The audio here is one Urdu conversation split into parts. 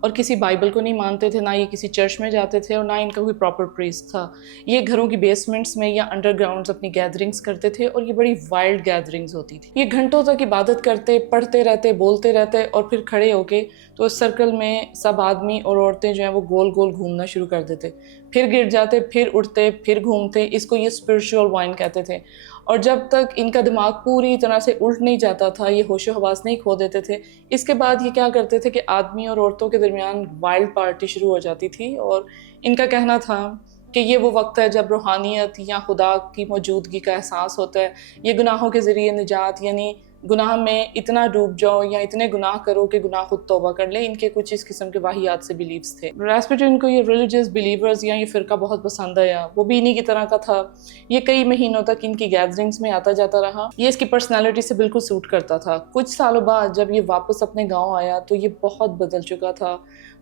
اور کسی بائبل کو نہیں مانتے تھے، نہ یہ کسی چرچ میں جاتے تھے اور نہ ان کا کوئی پراپر پریسٹ تھا۔ یہ گھروں کی بیسمنٹس میں یا انڈر گراؤنڈز اپنی گیدرنگز کرتے تھے اور یہ بڑی وائلڈ گیدرنگز ہوتی تھی۔ یہ گھنٹوں تک عبادت کرتے، پڑھتے رہتے، بولتے رہتے اور پھر کھڑے ہو کے تو اس سرکل میں سب آدمی اور عورتیں جو ہیں وہ گول گول گھومنا شروع کر دیتے، پھر گر جاتے، پھر اٹھتے، پھر گھومتے۔ اس کو یہ اسپرچول وائن کہتے تھے۔ اور جب تک ان کا دماغ پوری طرح سے الٹ نہیں جاتا تھا، یہ ہوش و حواس نہیں کھو دیتے تھے، اس کے بعد یہ کیا کرتے تھے کہ آدمی اور عورتوں کے درمیان وائلڈ پارٹی شروع ہو جاتی تھی۔ اور ان کا کہنا تھا کہ یہ وہ وقت ہے جب روحانیت یا خدا کی موجودگی کا احساس ہوتا ہے، یہ گناہوں کے ذریعے نجات، یعنی گناہ میں اتنا ڈوب جاؤ یا اتنے گناہ کرو کہ گناہ خود توبہ کر لے۔ ان کے کچھ اس قسم کے واحیات سے بلیفز تھے۔ راسپوٹن کو یہ ریلیجیس بلیورز یا یہ فرقہ بہت پسند آیا، وہ بھی انہی کی طرح کا تھا۔ یہ کئی مہینوں تک ان کی گیدرنگز میں آتا جاتا رہا، یہ اس کی پرسنالٹی سے بالکل سوٹ کرتا تھا۔ کچھ سالوں بعد جب یہ واپس اپنے گاؤں آیا تو یہ بہت بدل چکا تھا،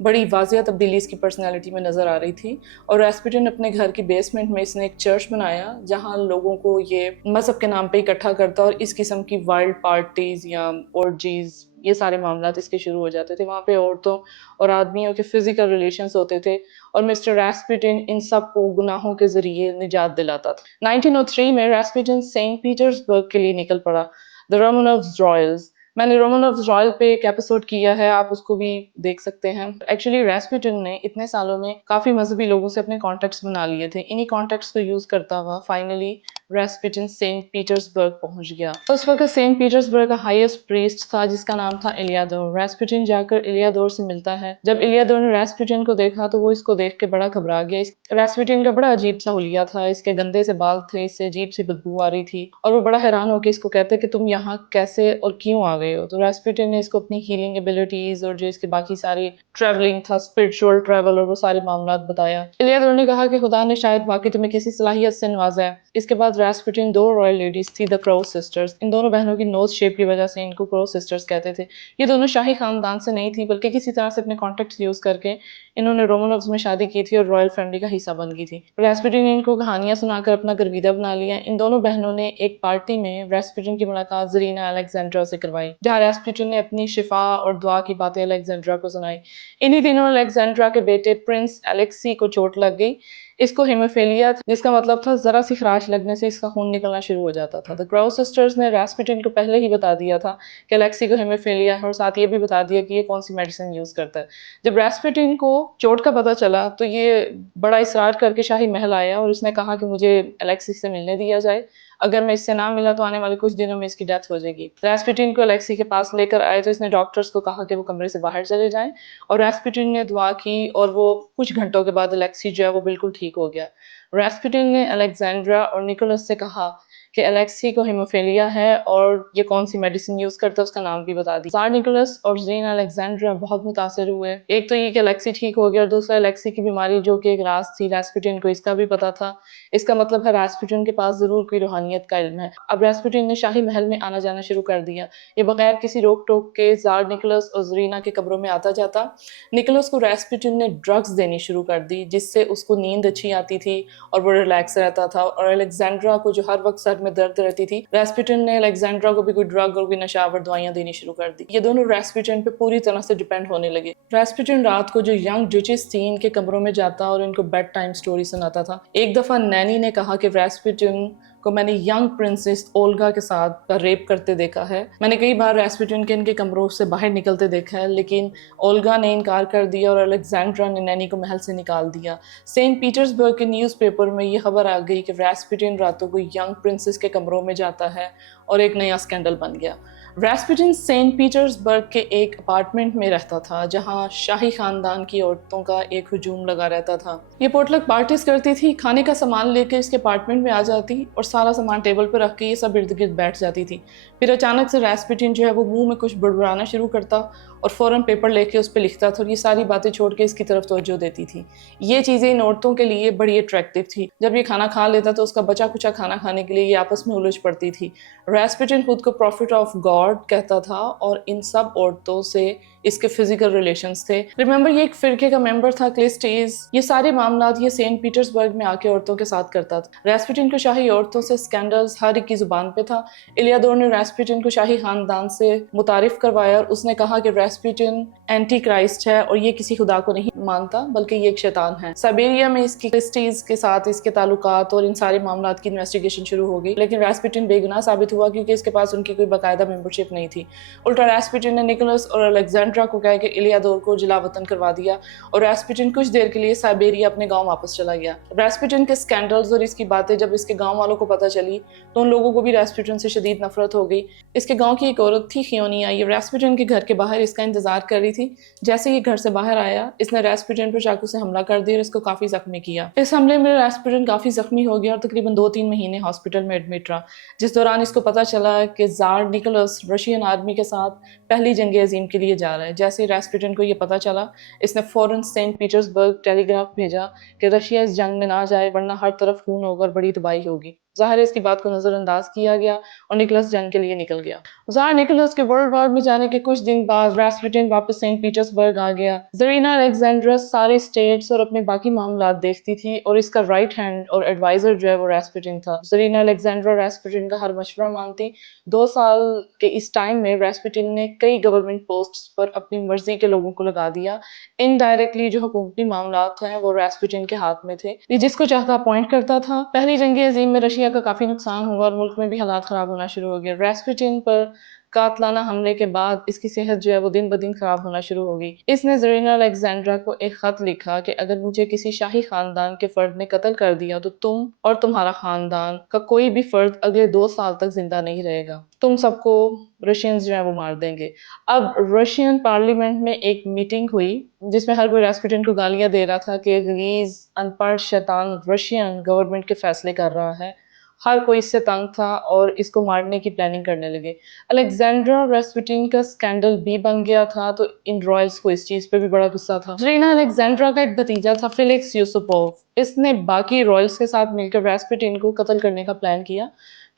بڑی واضح تبدیلی اس کی پرسنالٹی میں نظر آ رہی تھی۔ اور راسپوٹن اپنے گھر کی بیسمنٹ میں اس نے ایک چرچ بنایا جہاں لوگوں کو یہ مذہب کے نام پہ اکٹھا کرتا اور اس قسم کی وائلڈ پارٹیز یا اورجیز، یہ سارے معاملات اس کے شروع ہو جاتے تھے۔ وہاں پہ عورتوں اور آدمیوں کے فزیکل ریلیشنز ہوتے تھے اور مسٹر راسپوٹن ان سب کو گناہوں کے ذریعے نجات دلاتا تھا۔ 1903 میں راسپوٹن سینٹ پیٹرز برگ کے لیے نکل پڑا، دی رومانوفز رائلز۔ میں نے رومانوفز رائل پہ ایک ایپیسوڈ کیا ہے، آپ اس کو بھی دیکھ سکتے ہیں۔ ایکچولی راسپوٹن نے اتنے سالوں میں کافی مذہبی لوگوں سے اپنے کانٹیکٹس بنا لیے تھے، انہی کانٹیکٹس کو یوز کرتا ہوا فائنلی راسپوٹن سینٹ پیٹرز برگ پہنچ گیا۔ اس وقت سینٹ پیٹرز برگ کا ہائیسٹ پریسٹ تھا جس کا نام تھا الیادور۔ راسپوٹن جا کر الیادور سے ملتا ہے۔ جب الیادور نے راسپوٹن کو دیکھا تو وہ اس کو دیکھ کے بڑا گھبرا گیا۔ راسپوٹن کا بڑا عجیب سا حلیہ تھا، اس کے گندے سے بال تھے، اس سے عجیب سی بدبو آ رہی تھی اور وہ بڑا حیران ہو کے اس کو کہتے کہ تم یہاں کیسے اور کیوں آ گئے ہو؟ تو راسپوٹن نے اس کو اپنی ہیلنگ ایبیلٹیز اور جو اس کے باقی ساری ٹریولنگ تھا، اسپرچول ٹریول اور وہ سارے معاملات بتایا۔ الیادور نے کہا کہ خدا نے شاید واقعی تمہیں کسی صلاحیت سے نوازا ہے۔ اس کے بعد راسپوٹن دو رائل لیڈیز تھی، دا کرو سسٹرز۔ ان دونوں بہنوں کی نوز شیپ کی وجہ سے ان کو کرو سسٹرز کہتے تھے۔ یہ دونوں شاہی خاندان سے نہیں تھی بلکہ کسی طرح سے اپنے کانٹیکٹس یوز کر کے انہوں نے رومانوفز میں شادی کی تھی اور رائل فیملی کا حصہ بن گئی تھی۔ راسپوٹن نے ان کو کہانیاں سنا کر اپنا گرویدہ بنا لیا۔ ان دونوں بہنوں نے ایک پارٹی میں راسپوٹن کی ملاقات زرینا الیگزینڈرا سے کروائی جہاں راسپوٹن نے اپنی شفا اور دعا کی باتیں الیگزینڈرا کو سنائی۔ انہی دنوں الیگزینڈرا کے بیٹے پرنس الیکسی کو چوٹ لگ گئی، اس کو ہیموفیلیا تھا جس کا مطلب تھا ذرا سی خراش لگنے سے اس کا خون نکلنا شروع ہو جاتا تھا۔ دی کرو سسٹرز نے راسپوٹن کو پہلے ہی بتا دیا تھا کہ الیکسی کو ہیموفیلیا ہے اور ساتھ یہ بھی بتا دیا کہ یہ کون سی میڈیسن یوز کرتا ہے۔ جب راسپوٹن کو چوٹ کا پتہ چلا تو یہ بڑا اصرار کر کے شاہی محل آیا اور اس نے کہا کہ مجھے الیکسی سے ملنے دیا جائے، اگر میں اس سے نہ ملا تو آنے والے کچھ دنوں میں اس کی ڈیتھ ہو جائے گی۔ راسپوٹن کو الیکسی کے پاس لے کر آئے تو اس نے ڈاکٹرز کو کہا کہ وہ کمرے سے باہر چلے جائیں اور راسپوٹن نے دعا کی اور وہ کچھ گھنٹوں کے بعد الیکسی جو ہے وہ بالکل ٹھیک ہو گیا۔ راسپوٹن نے الیگزینڈرا اور نیکولس سے کہا کہ الیکسی کو ہیموفیلیا ہے اور یہ کون سی میڈیسن یوز کرتا ہے اس کا نام بھی بتا دی۔ زار نیکولس اور زین الیگزینڈرا بہت متاثر ہوئے، ایک تو یہ کہ الیکسی ٹھیک ہو گیا اور دوسرا الیکسی کی بیماری جو کہ ایک راز تھی، راسپوٹن کو اس کا بھی پتا تھا۔ اس کا مطلب ہے راسپوٹن کے پاس ضرور کوئی روحانیت کا علم ہے۔ اب راسپوٹن نے شاہی محل میں آنا جانا شروع کر دیا، یہ بغیر کسی روک ٹوک کے زار نیکولس اور زرینا کے کمروں میں آتا جاتا۔ نیکولس کو راسپوٹن نے ڈرگز دینی شروع کر دی جس سے اس کو نیند اچھی آتی تھی اور وہ ریلیکس رہتا تھا، اور الیگزینڈرا کو جو ہر وقت سر میں درد رہتی تھی، راسپوٹن نے الیگزینڈرا کو بھی کوئی ڈرگ اور کوئی نشاور دوائیاں دینی شروع کر دی۔ یہ دونوں راسپوٹن پہ پوری طرح سے ڈیپینڈ ہونے لگے۔ راسپوٹن رات کو جو ینگ ڈچز تھی ان کے کمروں میں جاتا اور ان کو بیڈ ٹائم سٹوری سناتا تھا۔ ایک دفعہ نینی نے کہا کہ راسپوٹن کو میں نے ینگ پرنسس اولگا کے ساتھ ریپ کرتے دیکھا ہے۔ میں نے کئی بار راسپوٹن کے ان کے کمروں سے باہر نکلتے دیکھا ہے لیکن اولگا نے انکار کر دیا اور الیگزینڈرا نے نینی کو محل سے نکال دیا۔ سینٹ پیٹرز برگ کے نیوز پیپر میں یہ خبر آ گئی کہ راسپوٹن راتوں کو ینگ پرنسس کے کمروں میں جاتا ہے اور ایک نیا اسکینڈل بن گیا۔ راسپوٹن سینٹ پیٹرز برگ کے ایک اپارٹمنٹ میں رہتا تھا جہاں شاہی خاندان کی عورتوں کا ایک ہجوم لگا رہتا تھا۔ یہ پوٹلک پارٹیز کرتی تھی، کھانے کا سامان لے کے اس کے اپارٹمنٹ میں آ جاتی اور سارا سامان ٹیبل پہ رکھ کے یہ سب ارد گرد بیٹھ جاتی تھی۔ پھر اچانک سے راسپوٹن جو ہے وہ منہ میں کچھ بڑبڑانا شروع کرتا اور فوراً پیپر لے کے اس پہ لکھتا تھا اور یہ ساری باتیں چھوڑ کے اس کی طرف توجہ دیتی تھی۔ یہ چیزیں ان عورتوں کے لیے بڑی اٹریکٹیو تھی۔ جب یہ کھانا کھا لیتا تو اس کا بچا کچا کھانا کھانے کے لیے یہ آپس میں الجھ پڑتی تھی۔ راسپوٹن خود کو پروفٹ آف گاڈ کہتا تھا اور ان سب عورتوں سے اس کے فزیکل ریلیشنز تھے. ریممبر یہ ایک فرقے کا ممبر تھا کلیسٹیز. یہ سارے معاملات یہ سینٹ پیٹرزبرگ میں آ کے عورتوں کے ساتھ کرتا تھا. ریسپوٹین کو شاہی عورتوں سے اسکینڈلز ہر ایک کی زبان پہ تھا. الیادور نے ریسپوٹین کو شاہی خاندان سے متعارف کروایا اور اس نے کہا کہ ریسپوٹین اینٹی کرائسٹ ہے اور یہ کسی خدا کو نہیں مانتا بلکہ یہ ایک شیطان ہے. سائبیریا میں اس کی کلیسٹیز کے ساتھ اس کے تعلقات اور ان سارے معاملات کی انویسٹیگیشن شروع ہو گئی، لیکن ریسپوٹین بے گناہ ثابت ہوا کیونکہ اس کے پاس ان کی کوئی باقاعدہ ممبرشپ نہیں تھی. الٹا ریسپوٹین نے نکولس اور الیگزینڈرا کو کہہ کے الیادور کو جلا وطن کروا دیا اور ریسپوٹین کچھ دیر کے لیے سائبیریا اپنے گاؤں واپس چلا گیا. ریسپوٹین کے سکینڈلز اور اس کی باتیں جب اس کے گاؤں والوں کو پتہ چلی تو ان لوگوں کو بھی ریسپوٹین سے شدید نفرت ہو گئی. اس کے گاؤں کی ایک عورت تھی خیونیا، یہ ریسپوٹین کے گھر کے باہر اس کا انتظار کر رہی تھی. جیسے یہ گھر سے باہر آیا اس نے ریسپوٹین پر چاقو سے حملہ کر دیا اور اس کو کافی زخمی کیا. اس حملے میں ریسپوٹین کافی زخمی ہو گیا اور تقریباً 2-3 مہینے ہاسپٹل میں ایڈمٹ رہا، جس دوران اس کو پتہ چلا کہ زار نکولس رشین آرمی کے ساتھ پہلی جنگ عظیم کے لیے جا رہا ہے. جیسے ہی ریسپوٹین کو یہ پتہ چلا اس نے فوراً سینٹ پیٹرزبرگ ٹیلی گراف بھیجا کہ رشیا اس جنگ میں نہ جائے ورنہ ہر طرف خون ہوگا اور بڑی تباہی ہوگی. ظاہر ہے اس کی بات کو نظر انداز کیا گیا اور نکولس جنگ کے لیے نکل گیا. زار نکولس کے ورلڈ وار میں جانے کے کچھ دن بعد ریسپوٹین واپس سینٹ پیٹرزبرگ آ گیا. زرینا الیگزینڈرس سارے اسٹیٹس اور اپنے باقی معاملات دیکھتی تھی اور اس کا رائٹ ہینڈ اور ایڈوائزر جو ہے وہ ریسپوٹین تھا. زرینا الیگزینڈرا ریسپوٹین کا ہر مشورہ مانتی. 2 سال کے اس ٹائم میں ریسپوٹین نے کئی گورنمنٹ پوسٹس پر اپنی مرضی کے لوگوں کو لگا دیا. انڈائریکٹلی جو حکومتی معاملات ہیں وہ ریسپوٹین کے ہاتھ میں تھے، یہ جس کو چاہتا اپوائنٹ کرتا تھا. پہلی جنگ عظیم میں رشیا کا کافی نقصان ہوا اور ملک میں بھی حالات خراب ہونا شروع ہو گئے. ریسپوٹین پر قاتلانہ حملے کے بعد اس کی صحت جو ہے وہ دن بدن خراب ہونا شروع ہو گئی. اس نے زرینا الیگزینڈرا کو ایک خط لکھا کہ اگر مجھے کسی شاہی خاندان کے فرد نے قتل کر دیا تو تم اور تمہارا خاندان کا کوئی بھی فرد اگلے 2 سال تک زندہ نہیں رہے گا، تم سب کو رشینز جو ہیں وہ مار دیں گے. اب رشین پارلیمنٹ میں ایک میٹنگ ہوئی جس میں ہر کوئی ریسپوٹین کو گالیاں دے رہا تھا کہ غلیظ ان پڑھ شیطان رشین گورنمنٹ کے فیصلے کر رہا ہے. ہر کوئی اس سے تنگ تھا اور اس کو مارنے کی پلاننگ کرنے لگے. الیگزینڈرا ریسپوٹین کا سکینڈل بھی بن گیا تھا تو ان رائلز کو اس چیز پہ بھی بڑا غصہ تھا. زرینا الیگزینڈرا کا ایک بھتیجا تھا فیلکس یوسپوف. اس نے باقی رائلز کے ساتھ مل کر ریسپوٹین کو قتل کرنے کا پلان کیا.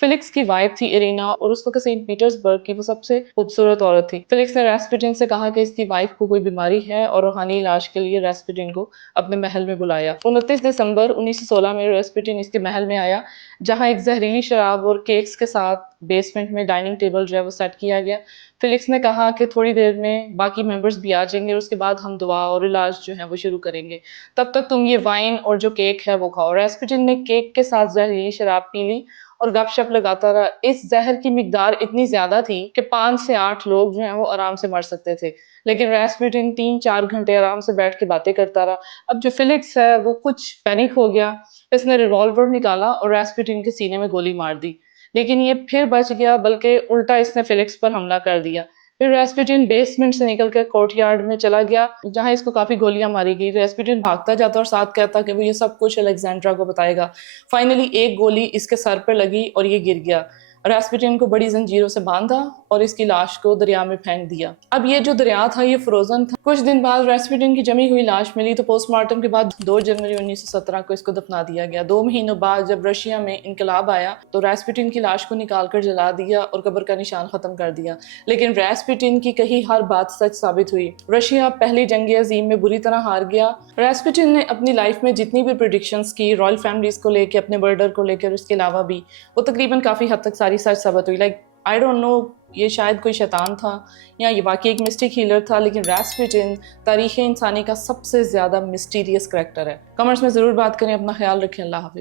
فیلکس کی وائف تھی ارینا اور اس وقت سینٹ پیٹرزبرگ کی وہ سب سے خوبصورت عورت تھی. فیلکس نے ریسپوٹین سے کہا کہ اس کی وائف کو کوئی بیماری ہے اور روحانی علاج کے لیے ریسپوٹین کو اپنے محل میں بلایا. 29 دسمبر 1916 میں ریسپوٹین اس کے محل میں آیا جہاں ایک زہریلی شراب اور کیکس کے ساتھ بیسمنٹ میں ڈائننگ ٹیبل جو ہے وہ سیٹ کیا گیا. فیلکس نے کہا کہ تھوڑی دیر میں باقی ممبرز بھی آ جائیں گے اور اس کے بعد ہم دعا اور علاج جو ہے وہ شروع کریں گے، تب تک تم یہ وائن اور جو کیک ہے وہ کھاؤ. ریسپوٹین نے کیک کے ساتھ زہریلی شراب پی لی اور گپ شپ لگاتا رہا. اس زہر کی مقدار اتنی زیادہ تھی کہ 5 سے 8 لوگ جو ہیں وہ آرام سے مر سکتے تھے، لیکن ریسپوٹین 3-4 گھنٹے آرام سے بیٹھ کے باتیں کرتا رہا. اب جو فیلکس ہے وہ کچھ پینک ہو گیا، اس نے ریوالور نکالا اور ریسپوٹین کے سینے میں گولی مار دی، لیکن یہ پھر بچ گیا بلکہ الٹا اس نے فیلکس پر حملہ کر دیا. پھر ریسپوٹین بیسمنٹ سے نکل کر کورٹ یارڈ میں چلا گیا جہاں اس کو کافی گولیاں ماری گئی. ریسپوٹین بھاگتا جاتا اور ساتھ کہتا کہ وہ یہ سب کچھ الیگزینڈرا کو بتائے گا. فائنلی ایک گولی اس کے سر پہ لگی اور یہ گر گیا. ریسپوٹین کو بڑی زنجیروں سے باندھا اور اس کی لاش کو دریا میں پھینک دیا. اب یہ جو دریا تھا یہ فروزن تھا. کچھ دن بعد ریسپوٹین کی جمی ہوئی لاش ملی تو پوسٹ مارٹم کے بعد 2 جنوری 1917 کو اس کو دفنا دیا گیا. 2 مہینوں بعد جب رشیا میں انقلاب آیا تو ریسپوٹین کی لاش کو نکال کر جلا دیا اور قبر کا نشان ختم کر دیا. لیکن ریسپوٹین کی کہی ہر بات سچ ثابت ہوئی. رشیا پہلی جنگ عظیم میں بری طرح ہار گیا. ریسپوٹین نے اپنی لائف میں جتنی بھی پریڈکشنز کی رائل فیملیز کو لے کے، اپنے مرڈر کو لے کر، اس کے علاوہ بھی وہ تقریباً کافی حد تک ساری سچ ثابت ہوئی. آئی ڈونٹ نو یہ شاید کوئی شیطان تھا یا یہ واقعی ایک مسٹک ہیلر تھا، لیکن ریسپوٹین تاریخ انسانی کا سب سے زیادہ مسٹیریس کریکٹر ہے. کمنٹس میں ضرور بات کریں. اپنا خیال رکھیں. اللہ حافظ.